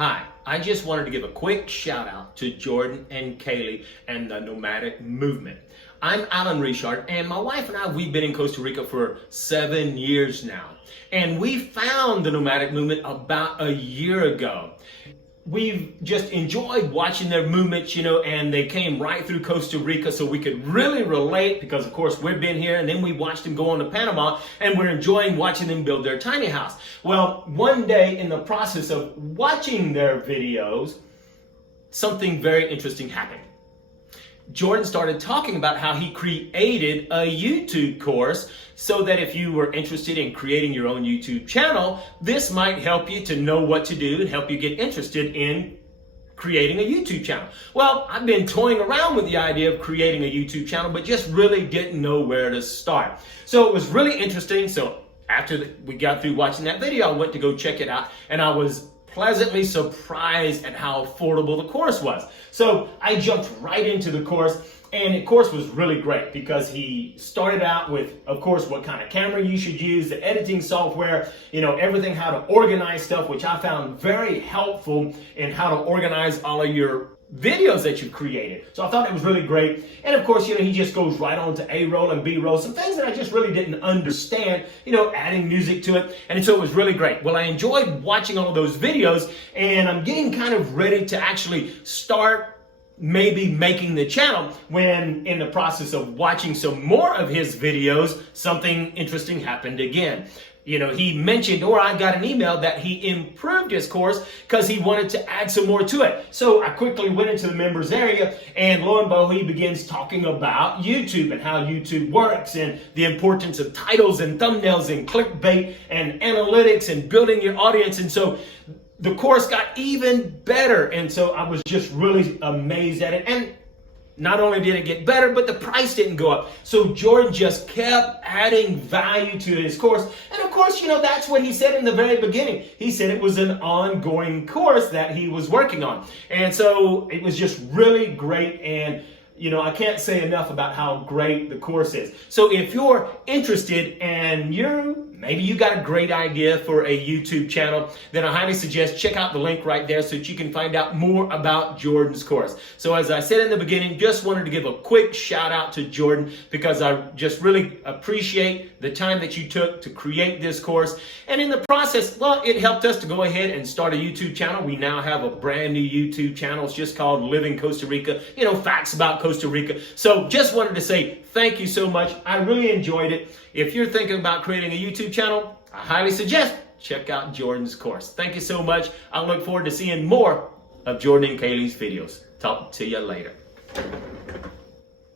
Hi, I just wanted to give a quick shout out to Jordan and Kaylee and the Nomadic Movement. I'm Alan Richard, and my wife and I, we've been in Costa Rica for 7 years now. And we found the Nomadic Movement about a year ago. We've just enjoyed watching their movements, and they came right through Costa Rica, so we could really relate because, of course, we've been here, and then we watched them go on to Panama, and we're enjoying watching them build their tiny house. Well, one day in the process of watching their videos, something very interesting happened. Jordan started talking about how he created a YouTube course so that if you were interested in creating your own YouTube channel, this might help you to know what to do and help you get interested in creating a YouTube channel. Well, I've been toying around with the idea of creating a YouTube channel, but just really didn't know where to start. So it was really interesting. So after we got through watching that video, I went to go check it out, and I was pleasantly surprised at how affordable the course was. So I jumped right into the course, and the course was really great because he started out with, of course, what kind of camera you should use, the editing software, everything, how to organize stuff, which I found very helpful in how to organize all of your videos that you created. So I thought it was really great. And of course, he just goes right on to A-roll and B-roll, some things that I just really didn't understand, adding music to it. And so it was really great. Well, I enjoyed watching all of those videos, and I'm getting kind of ready to actually start maybe making the channel when, in the process of watching some more of his videos, something interesting happened again. He mentioned, or I got an email that he improved his course because he wanted to add some more to it. So I quickly went into the members area, and lo and behold, he begins talking about YouTube and how YouTube works and the importance of titles and thumbnails and clickbait and analytics and building your audience. And so the course got even better. And so I was just really amazed at it. And not only did it get better, but the price didn't go up. So Jordan just kept adding value to his course. And of course, that's what he said in the very beginning. He said it was an ongoing course that he was working on. And so it was just really great. And I can't say enough about how great the course is. So if you're interested and maybe you got a great idea for a YouTube channel, then I highly suggest check out the link right there so that you can find out more about Jordan's course. So as I said in the beginning, just wanted to give a quick shout out to Jordan because I just really appreciate the time that you took to create this course. And in the process, well, it helped us to go ahead and start a YouTube channel. We now have a brand new YouTube channel. It's just called Living Costa Rica, facts about Costa Rica. So just wanted to say thank you so much. I really enjoyed it. If you're thinking about creating a YouTube channel, I highly suggest check out Jordan's course. Thank you so much. I look forward to seeing more of Jordan and Kaylee's videos. Talk to you later.